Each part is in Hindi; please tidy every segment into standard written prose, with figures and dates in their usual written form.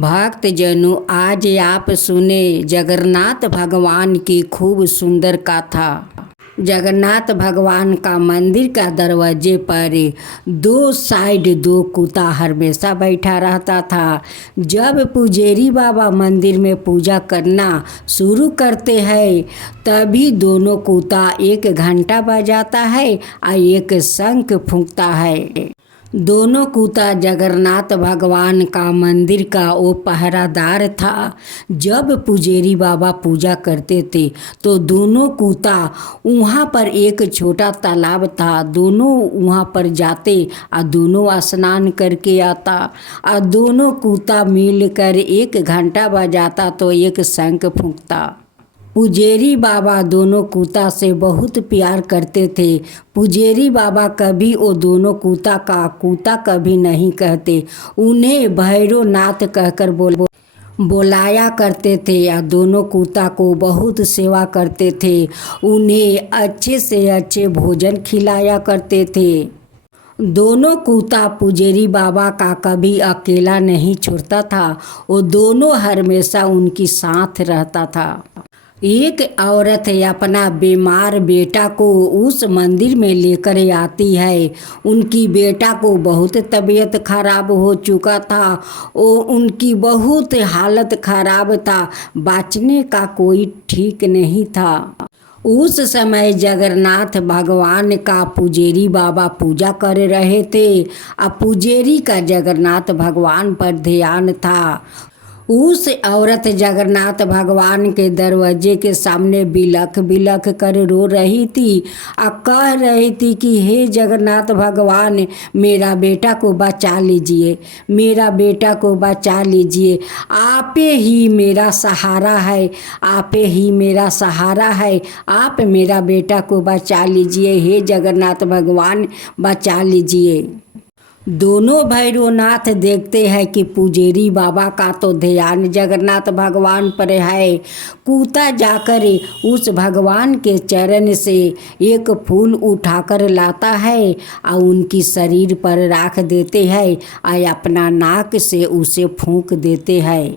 भक्तजनों, आज आप सुने जगन्नाथ भगवान की खूब सुंदर कथा। जगन्नाथ भगवान का मंदिर का दरवाजे पर दो साइड दो कुत्ता हमेशा बैठा रहता था। जब पुजारी बाबा मंदिर में पूजा करना शुरू करते हैं तभी दोनों कुत्ता एक घंटा बजाता है और एक शंख फूंकता है। दोनों कुत्ता जगन्नाथ भगवान का मंदिर का वो पहरादार था। जब पुजारी बाबा पूजा करते थे तो दोनों कुत्ता वहाँ पर एक छोटा तालाब था, दोनों वहाँ पर जाते और दोनों स्नान करके आता और दोनों कुत्ता मिलकर एक घंटा बजाता तो एक शंख फूंकता। पुजारी बाबा दोनों कुत्ता से बहुत प्यार करते थे। पुजारी बाबा कभी वो दोनों कुत्ता कभी नहीं कहते, उन्हें भैरवनाथ कहकर बुलाया करते थे या दोनों कुत्ता को बहुत सेवा करते थे। उन्हें अच्छे से अच्छे भोजन खिलाया करते थे। दोनों कुत्ता पुजारी बाबा का कभी अकेला नहीं छोड़ता था, वो दोनों हमेशा उनकी साथ रहता था। एक औरत अपना बीमार बेटा को उस मंदिर में लेकर आती है। उनकी बेटा को बहुत तबीयत खराब हो चुका था, उनकी बहुत हालत खराब था, बचने का कोई ठीक नहीं था। उस समय जगन्नाथ भगवान का पुजारी बाबा पूजा कर रहे थे और पुजारी का जगन्नाथ भगवान पर ध्यान था। उस औरत जगन्नाथ भगवान के दरवाजे के सामने बिलख बिलख कर रो रही थी और कह रही थी कि हे जगन्नाथ भगवान, मेरा बेटा को बचा लीजिए, मेरा बेटा को बचा लीजिए। आपे ही मेरा सहारा है, आपे ही मेरा सहारा है, आप मेरा बेटा को बचा लीजिए, हे जगन्नाथ भगवान बचा लीजिए। दोनों भैरवनाथ देखते हैं कि पुजारी बाबा का तो ध्यान जगन्नाथ भगवान पर है। कुत्ता जाकर उस भगवान के चरण से एक फूल उठाकर लाता है और उनकी शरीर पर रख देते हैं और अपना नाक से उसे फूंक देते हैं।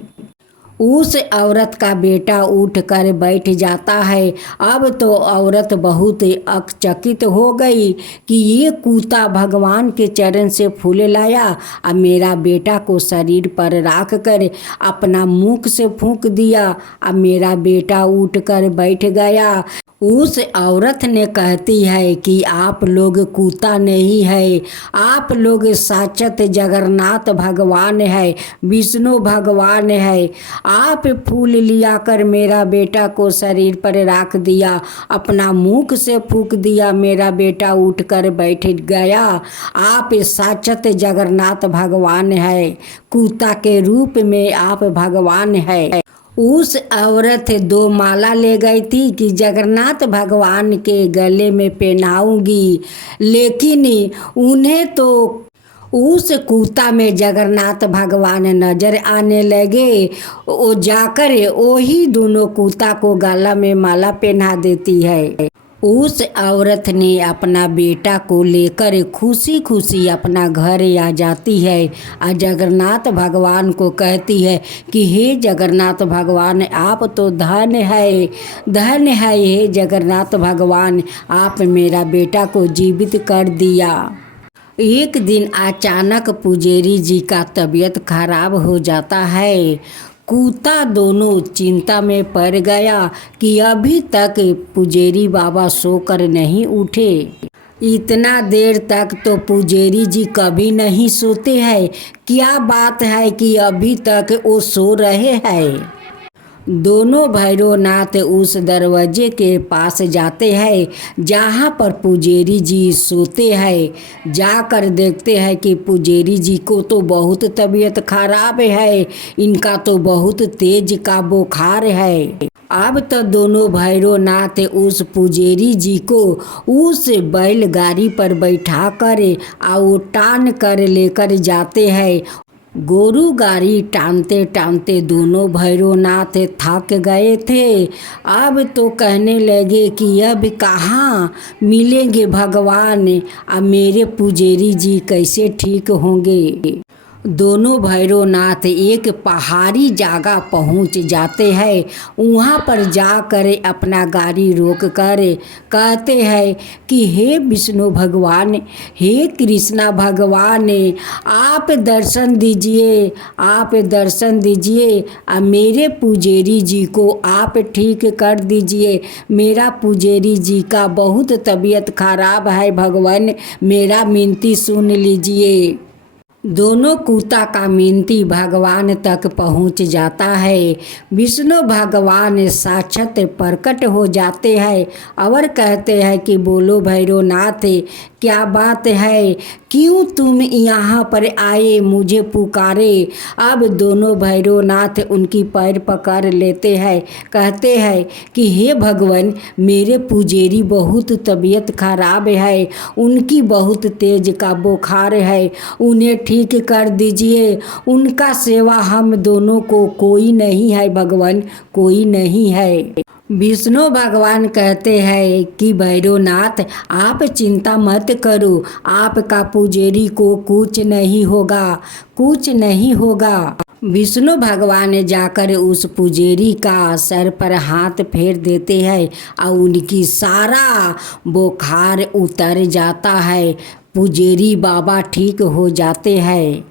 उस औरत का बेटा उठकर बैठ जाता है। अब तो औरत बहुत अचकित हो गई कि ये कुत्ता भगवान के चरण से फूल लाया और मेरा बेटा को शरीर पर रख कर अपना मुख से फूंक दिया और मेरा बेटा उठकर बैठ गया। उस औरत ने कहती है कि आप लोग कुत्ता नहीं है, आप लोग साक्षात जगन्नाथ भगवान है, विष्णु भगवान है। आप फूल लिया कर मेरा बेटा को शरीर पर रख दिया, अपना मुख से फूंक दिया, मेरा बेटा उठकर बैठ गया। आप साक्षात जगन्नाथ भगवान है, कुत्ता के रूप में आप भगवान है। उस औरत दो माला ले गई थी कि जगन्नाथ भगवान के गले में पहनाऊंगी, लेकिन उन्हें तो उस कुत्ता में जगन्नाथ भगवान नजर आने लगे। वो जाकर वही दोनों कुत्ता को गला में माला पहना देती है। उस औरत ने अपना बेटा को लेकर खुशी खुशी अपना घर आ जाती है और जगन्नाथ भगवान को कहती है कि हे जगन्नाथ भगवान, आप तो धन है, धन है, हे जगन्नाथ भगवान, आप मेरा बेटा को जीवित कर दिया। एक दिन अचानक पुजारी जी का तबीयत खराब हो जाता है। कुत्ता दोनों चिंता में पड़ गया कि अभी तक पुजारी बाबा सोकर नहीं उठे। इतना देर तक तो पुजारी जी कभी नहीं सोते हैं, क्या बात है कि अभी तक वो सो रहे हैं। दोनों भैरवनाथ उस दरवाजे के पास जाते हैं जहाँ पर पुजारी जी सोते हैं। जाकर देखते हैं कि पुजारी जी को तो बहुत तबीयत खराब है, इनका तो बहुत तेज का बुखार है। अब तो दोनों भैरवनाथ उस पुजारी जी को उस बैलगाड़ी पर बैठा कर टान कर लेकर जाते हैं। गोरू गाड़ी टानते टानते दोनों भैरवनाथ थक गए थे। अब तो कहने लगे कि अब कहाँ मिलेंगे भगवान, अब मेरे पुजारी जी कैसे ठीक होंगे। दोनों भैरवनाथ एक पहाड़ी जगह पहुंच जाते हैं। वहां पर जाकर अपना गाड़ी रोक कर कहते हैं कि हे विष्णु भगवान, हे कृष्णा भगवान, आप दर्शन दीजिए, आप दर्शन दीजिए। मेरे पुजेरी जी को आप ठीक कर दीजिए। मेरा पुजेरी जी का बहुत तबीयत खराब है भगवान, मेरा मिनती सुन लीजिए। दोनों कुत्ता का मिनती भगवान तक पहुंच जाता है। विष्णु भगवान साक्षात प्रकट हो जाते हैं और कहते हैं कि बोलो भैरवनाथ, क्या बात है, क्यों तुम यहाँ पर आए, मुझे पुकारे। अब दोनों भैरवनाथ उनकी पैर पकड़ लेते हैं, कहते हैं कि हे भगवान, मेरे पुजेरी बहुत तबीयत खराब है, उनकी बहुत तेज का बुखार है, उन्हें ठीक कर दीजिए। उनका सेवा हम दोनों को कोई नहीं है भगवान, कोई नहीं है। विष्णु भगवान कहते हैं कि भैरवनाथ, आप चिंता मत करो, आपका पुजेरी को कुछ नहीं होगा, कुछ नहीं होगा। विष्णु भगवान जाकर उस पुजेरी का सर पर हाथ फेर देते हैं और उनकी सारा बुखार उतर जाता है। पुजेरी बाबा ठीक हो जाते हैं।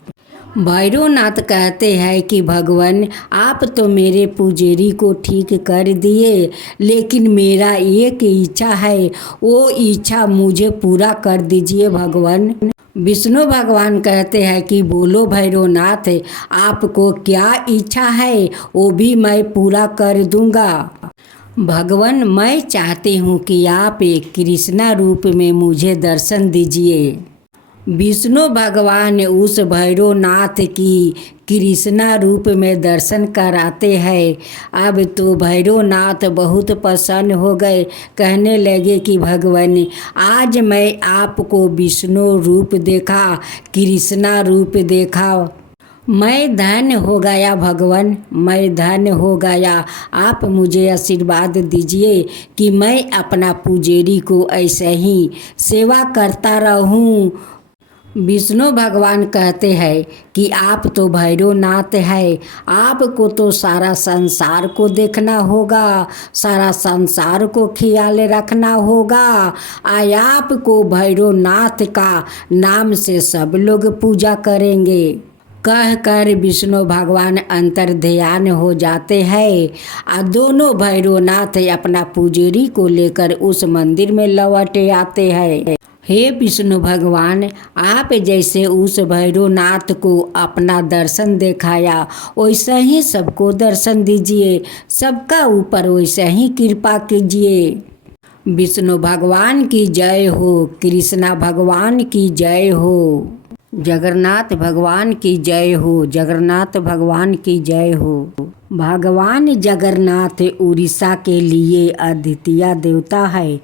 भैरवनाथ कहते हैं कि भगवान, आप तो मेरे पुजेरी को ठीक कर दिए, लेकिन मेरा एक इच्छा है, वो इच्छा मुझे पूरा कर दीजिए भगवान। विष्णु भगवान कहते हैं कि बोलो भैरवनाथ, आपको क्या इच्छा है, वो भी मैं पूरा कर दूंगा। भगवान, मैं चाहती हूँ कि आप कृष्णा रूप में मुझे दर्शन दीजिए। विष्णु भगवान उस भैरवनाथ की कृष्णा रूप में दर्शन कराते हैं। अब तो भैरवनाथ बहुत प्रसन्न हो गए, कहने लगे कि भगवान, आज मैं आपको विष्णु रूप देखा, कृष्णा रूप देखा, मैं धन्य हो गया भगवान, मैं धन्य हो गया। आप मुझे आशीर्वाद दीजिए कि मैं अपना पुजेरी को ऐसे ही सेवा करता रहूं। विष्णु भगवान कहते हैं कि आप तो भैरवनाथ है, आपको तो सारा संसार को देखना होगा, सारा संसार को ख्याल रखना होगा। आपको भैरवनाथ का नाम से सब लोग पूजा करेंगे। कहकर विष्णु भगवान अंतर ध्यान हो जाते हैं। दोनों भैरवनाथ अपना पुजेरी को लेकर उस मंदिर में लौट आते हैं। हे विष्णु भगवान, आप जैसे उस भैरवनाथ को अपना दर्शन दिखाया, वैसे ही सबको दर्शन दीजिए, सबका ऊपर वैसे ही कृपा कीजिए। विष्णु भगवान की जय हो, कृष्णा भगवान की जय हो, जगन्नाथ भगवान की जय हो, जगन्नाथ भगवान की जय हो। भगवान जगन्नाथ उड़ीसा के लिए अद्वितीय देवता है।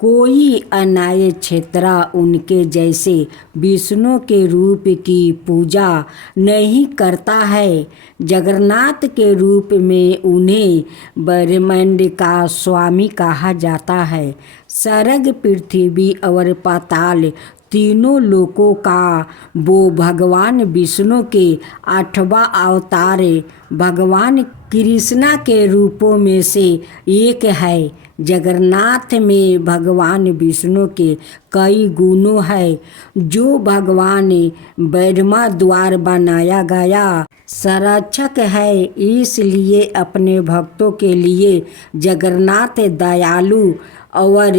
कोई अन्य क्षेत्र उनके जैसे विष्णु के रूप की पूजा नहीं करता है। जगन्नाथ के रूप में उन्हें ब्रह्मांड का स्वामी कहा जाता है। स्वर्ग, पृथ्वी और पाताल तीनों लोकों का वो भगवान विष्णु के 8वां अवतार भगवान कृष्णा के रूपों में से एक है। जगन्नाथ में भगवान विष्णु के कई गुणों हैं जो भगवान ब्रह्मा द्वारा बनाया गया संरक्षक है। इसलिए अपने भक्तों के लिए जगन्नाथ दयालु और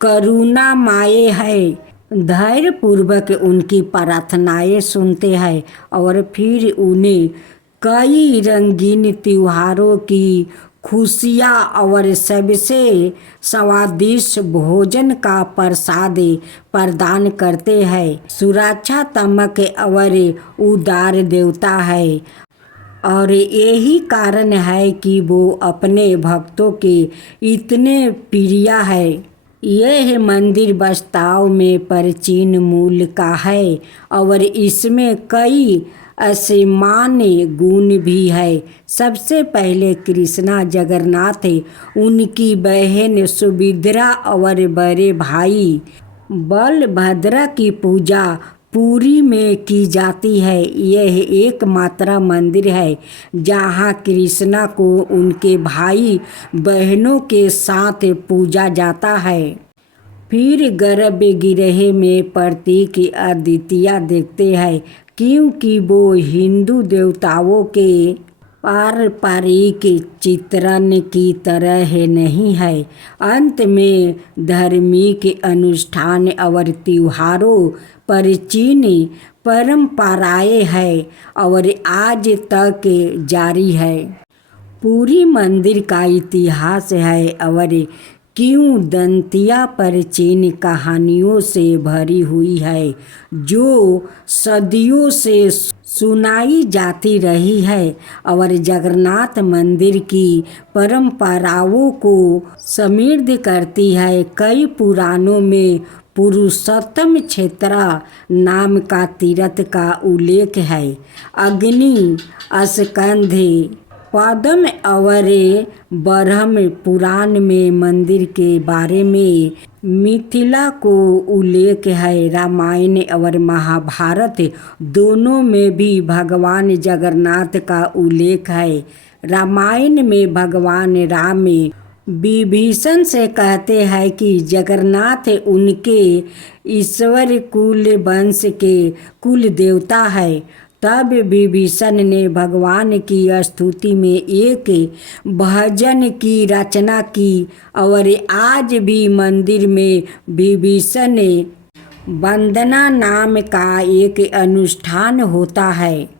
करुणामय है। धैर्य पूर्वक उनकी प्रार्थनाएं सुनते हैं और फिर उन्हें कई रंगीन त्योहारों की खुशियाँ और सबसे स्वादिष्ट भोजन का प्रसाद प्रदान करते हैं। सुरक्षात्मक और उदार देवता है और यही कारण है कि वो अपने भक्तों के इतने प्रिय है। यह मंदिर वास्तव में प्राचीन मूल का है और इसमें कई असामान्य गुण भी है। सबसे पहले कृष्णा जगन्नाथ, उनकी बहन सुभद्रा और बड़े भाई बलभद्र की पूजा पुरी में की जाती है। यह एकमात्र मंदिर है जहाँ कृष्णा को उनके भाई बहनों के साथ पूजा जाता है। फिर गर्भगृह में प्रतीक अद्वितीय देखते हैं क्योंकि वो हिंदू देवताओं के पारंपरिक चित्रण की तरह नहीं है। अंत में धार्मिक अनुष्ठान और त्योहारों पर चीनी परंपराएं हैं और आज तक जारी है। पूरी मंदिर का इतिहास है और किंवदंतियाँ प्राचीन कहानियों से भरी हुई है जो सदियों से सुनाई जाती रही है और जगन्नाथ मंदिर की परंपराओं को समृद्ध करती है। कई पुराणों में पुरुषोत्तम क्षेत्र नाम का तीर्थ का उल्लेख है। अग्नि स्कंध पद्म और ब्रह्म पुराण में मंदिर के बारे में मिथिला को उल्लेख है। रामायण और महाभारत दोनों में भी भगवान जगन्नाथ का उल्लेख है। रामायण में भगवान राम विभीषण से कहते हैं कि जगन्नाथ उनके ईश्वर कुल वंश के कुल देवता है। तब विभीषण ने भगवान की स्तुति में एक भजन की रचना की और आज भी मंदिर में विभीषण वंदना नाम का एक अनुष्ठान होता है।